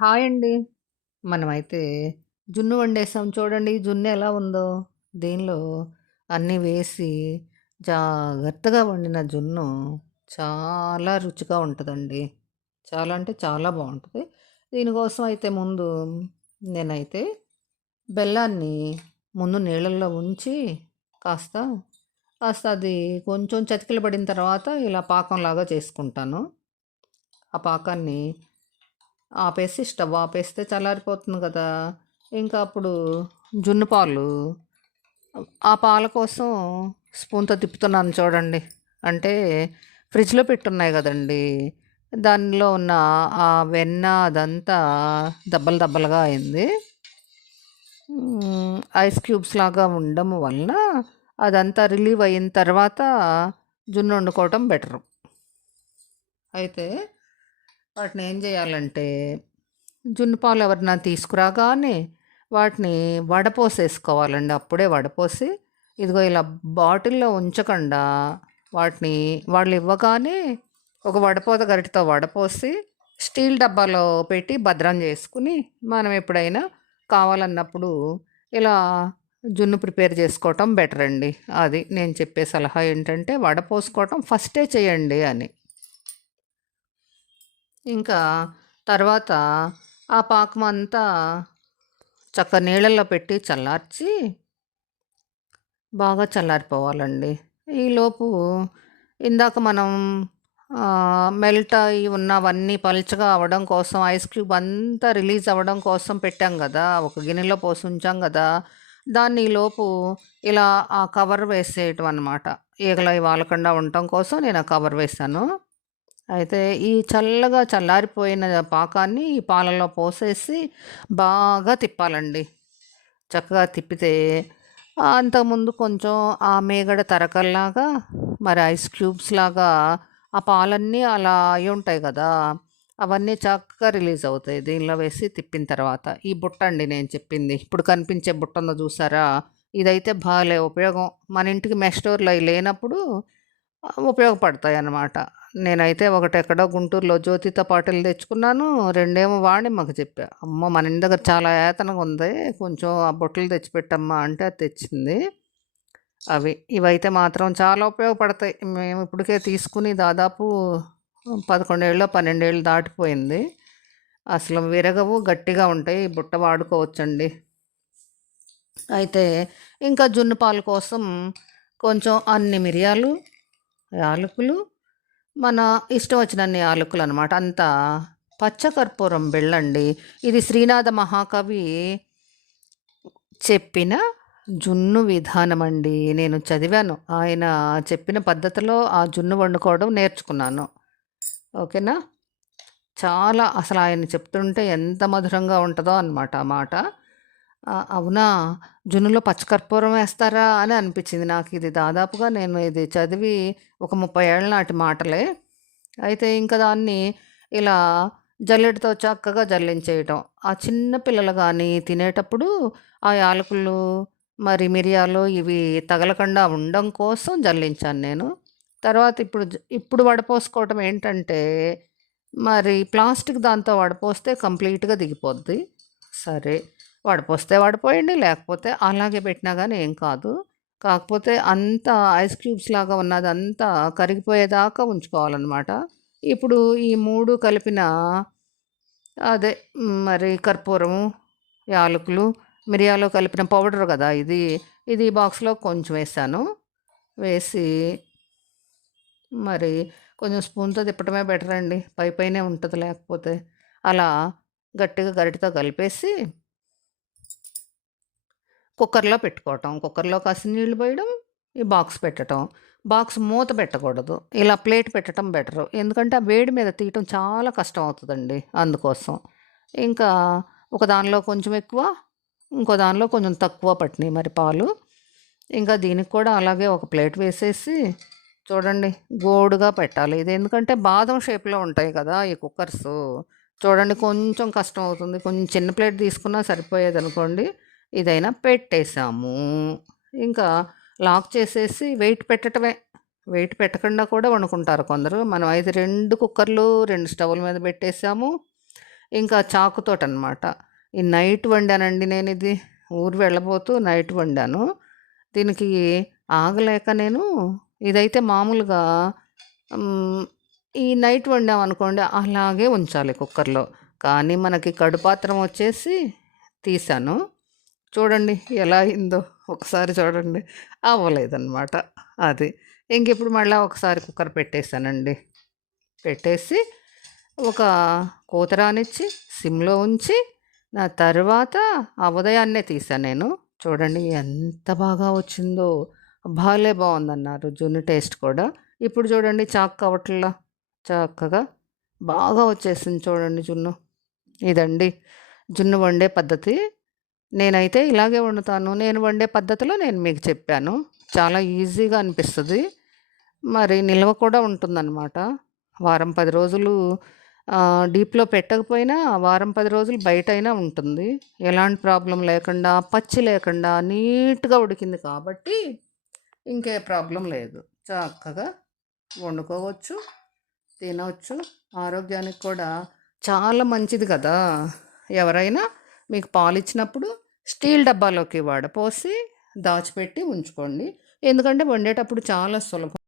Hi అండి. మనమైతే జున్ను వండేసాం చూడండి. జున్ను ఎలా ఉందో. దీనిలో అన్నీ వేసి జాగ్రత్తగా వండిన జున్ను చాలా రుచిగా ఉంటుందండి చాలా అంటే చాలా బాగుంటుంది దీనికోసం అయితే ముందు నేనైతే బెల్లాన్ని ముందు నీళ్ళల్లో ఉంచి కాస్త, కాస్త అది కొంచెం చతికిలు పడిన తర్వాత ఇలా పాకంలాగా చేసుకుంటాను. ఆ పాకాన్ని ఆపేసి స్టవ్ ఆపేస్తే చల్లారిపోతుంది కదా! ఇంకా అప్పుడు జున్ను పాలు ఆ పాల కోసం స్పూన్‌తో తిప్పుతున్నాను చూడండి. అంటే ఫ్రిడ్జ్‌లో పెట్టున్నాయి కదండి దానిలో ఉన్న ఆ వెన్న అదంతా దెబ్బలు దెబ్బలుగా అయింది. ఐస్ క్యూబ్స్ లాగా ఉండడం వలన అదంతా రిలీవ్ అయిన తర్వాత జున్ను వండుకోవటం బెటరు. అయితే వాటిని ఏం చేయాలంటే జున్ను పాలు తీసుకురాగానే వాటిని వడపోసేసుకోవాలండి. అప్పుడే వడపోసి ఇదిగో ఇలా బాటిల్‌లో ఉంచకుండా వాటిని వాళ్ళు ఇవ్వగానే ఒక వడపోత గరిటితో వడపోసి స్టీల్ డబ్బాలో పెట్టి భద్రం చేసుకుని మనం ఎప్పుడైనా కావాలన్నప్పుడు ఇలా జున్ను ప్రిపేర్ చేసుకోవటం బెటర్ అండి. అది నేను చెప్పే సలహా ఏంటంటే వడపోసుకోవటం ఫస్టే చేయండి అని. ఇంకా తర్వాత ఆ పాకం అంతా చక్క నీళ్ళల్లో పెట్టి చల్లార్చి బాగా చల్లారిపోవాలండి. ఈలోపు ఇందాక మనం మెల్ట్ అయ్యి ఉన్నవన్నీ పల్చగా అవ్వడం కోసం ఐస్ క్యూబ్ అంతా రిలీజ్ అవ్వడం కోసం పెట్టాం కదా ఒక గిన్నెలో పోసి ఉంచాం కదా దాన్ని లోపు ఇలా ఆ కవర్ వేసేయటం అనమాట. ఈగలవి వాలకుండా ఉండటం కోసం నేను ఆ కవర్ వేశాను. అయితే ఈ చల్లగా చల్లారిపోయిన పాకాన్ని ఈ పాలలో పోసేసి బాగా తిప్పాలండి. చక్కగా తిప్పితే అంతకుముందు కొంచెం ఆ మేగడ తరకల్లాగా మరి ఐస్ క్యూబ్స్ లాగా ఆ పాలన్నీ అలా అయి ఉంటాయి కదా అవన్నీ చక్కగా రిలీజ్ అవుతాయి. దీనిలో వేసి తిప్పిన తర్వాత. ఈ బుట్ట అండి నేను చెప్పింది. ఇప్పుడు కనిపించే బుట్ట ఉందో చూసారా? ఇదైతే బాగాలే ఉపయోగం. మన ఇంటికి మెస్టోర్లో అవి లేనప్పుడు ఉపయోగపడతాయి అన్నమాట నేనైతే ఒకటెక్కడో గుంటూరులో జ్యోతితో పాటలు తెచ్చుకున్నాను. రెండేమో వాణిమ్మకి చెప్పా. అమ్మ మన ఇంటి దగ్గర చాలా ఏతనగా ఉంది. కొంచెం ఆ బుట్టలు తెచ్చిపెట్టమ్మా అంటే అది తెచ్చింది. అవి. ఇవైతే మాత్రం చాలా ఉపయోగపడతాయి. మేము ఇప్పటికే తీసుకుని దాదాపు పదకొండేళ్ళు పన్నెండేళ్ళు దాటిపోయింది. అసలు విరగవు, గట్టిగా ఉంటాయి. బుట్ట వాడుకోవచ్చండి. అయితే ఇంకా జున్ను పాలు కోసం కొంచెం అన్ని మిరియాలు, యాలకులు, మన ఇష్టం వచ్చినన్ని యాలకులనమాట. అంతా పచ్చకర్పూరం బిళ్ళండి. ఇది శ్రీనాథ మహాకవి చెప్పిన జున్ను విధానం అండి నేను చదివాను. ఆయన చెప్పిన పద్ధతిలో ఆ జున్ను వండుకోవడం నేర్చుకున్నాను. ఓకేనా? చాలా అసలు ఆయన చెప్తుంటే ఎంత మధురంగా ఉంటుందో అనమాట ఆ మాట. అవునా! జున్నులో పచ్చకర్పూరం వేస్తారా? అని అనిపించింది నాకు. ఇది దాదాపుగా నేను ఇది చదివి ఒక ముప్పై ఏళ్ళ నాటి మాటలే. అయితే ఇంకా దాన్ని ఇలా జల్లెడతో చక్కగా జల్లించేయటం. ఆ చిన్న పిల్లలు కానీ తినేటప్పుడు ఆ యాలకులు, మరి మిరియాలు ఇవి తగలకుండా ఉండడం కోసం జల్లించాను నేను. తర్వాత ఇప్పుడు ఇప్పుడు వడపోసుకోవటం ఏంటంటే మరి ప్లాస్టిక్ దాంతో వడపోస్తే కంప్లీట్‌గా దిగిపోద్ది. సరే. వడపోస్తే వడపోయండి. లేకపోతే అలాగే పెట్టినా కానీ ఏం కాదు. కాకపోతే అంతా ఐస్ క్యూబ్స్ లాగా ఉన్నదంతా కరిగిపోయేదాకా ఉంచుకోవాలన్నమాట ఇప్పుడు ఈ మూడు కలిపిన అదే మరి కర్పూరము, యాలకులు, మిరియాలు కలిపిన పౌడర్ కదా ఇది. ఇది బాక్స్‌లో కొంచెం వేసాను వేసి మరి కొంచెం స్పూన్‌తో తిప్పటమే బెటర్ అండి. పై పైనే ఉంటుంది లేకపోతే. అలా గట్టిగా గరిటతో కలిపేసి కుక్కర్‌లో పెట్టుకోవటం. కుక్కర్‌లో కాసి నీళ్ళు పోయడం, ఈ బాక్స్ పెట్టటం. బాక్స్ మూత పెట్టకూడదు. ఇలా ప్లేట్ పెట్టటం బెటరు. ఎందుకంటే ఆ వేడి మీద తీయటం చాలా కష్టం అవుతుందండి అందుకోసం. ఇంకా ఒక దానిలో కొంచెం ఎక్కువ, ఇంకో దానిలో కొంచెం తక్కువ పట్టినాయి మరి పాలు. ఇంకా దీనికి కూడా అలాగే ఒక ప్లేట్ వేసేసి చూడండి గోడుగా పెట్టాలి. ఇది ఎందుకంటే బాదం షేప్‌లో ఉంటాయి కదా! ఈ కుక్కర్స్ చూడండి కొంచెం కష్టం అవుతుంది. కొంచెం చిన్న ప్లేట్ తీసుకున్నా సరిపోయేదనుకోండి. ఇదైనా పెట్టేసాము. ఇంకా లాక్ చేసేసి వెయిట్ పెట్టటమే. వెయిట్ పెట్టకుండా కూడా వండుకుంటారు కొందరు. మనం అయితే రెండు కుక్కర్లు రెండు స్టవ్‌ల మీద పెట్టేసాము. ఇంకా చాకుతోటనమాట. ఈ నైట్ వండానండి నేను ఇది ఊరు వెళ్ళబోతూ నైట్ వండాను. దీనికి ఆగలేక నేను ఇదైతే మామూలుగా ఈ నైట్ వండామనుకోండి అలాగే ఉంచాలి కుక్కర్‌లో. కానీ మనకి కడుపాత్రం వచ్చేసి తీసాను చూడండి ఎలా అయిందో ఒకసారి చూడండి. అవ్వలేదన్నమాట అది. ఇంకెప్పుడు మళ్ళీ ఒకసారి కుక్కర్ పెట్టేసానండి. పెట్టేసి ఒక కూత రానిచ్చి సిమ్‌లో ఉంచి నా తర్వాత ఆ ఉదయాన్నే తీసాను నేను. చూడండి ఎంత బాగా వచ్చిందో. బాగాలే బాగుందన్నారు జున్ను టేస్ట్ కూడా. ఇప్పుడు చూడండి చాక్ అవట్లా చక్కగా బాగా వచ్చేసింది చూడండి జున్ను. ఇదండి జున్ను వండే పద్ధతి. నేనైతే ఇలాగే వండుతాను. నేను వండే పద్ధతిలో నేను మీకు చెప్పాను. చాలా ఈజీగా అనిపిస్తుంది మరి నిల్వ కూడా ఉంటుందనమాట. వారం పది రోజులు డీప్‌లో పెట్టకపోయినా వారం పది రోజులు బయటైనా ఉంటుంది. ఎలాంటి ప్రాబ్లం లేకుండా, పచ్చి లేకుండా నీట్‌గా ఉడికింది కాబట్టి ఇంకే ప్రాబ్లం లేదు. చక్కగా వండుకోవచ్చు. తినవచ్చు ఆరోగ్యానికి కూడా చాలా మంచిది కదా! ఎవరైనా మీకు పాలు ఇచ్చినప్పుడు స్టీల్ డబ్బాలోకి వడపోసి దాచిపెట్టి ఉంచుకోండి. ఎందుకంటే వండేటప్పుడు చాలా సులభం.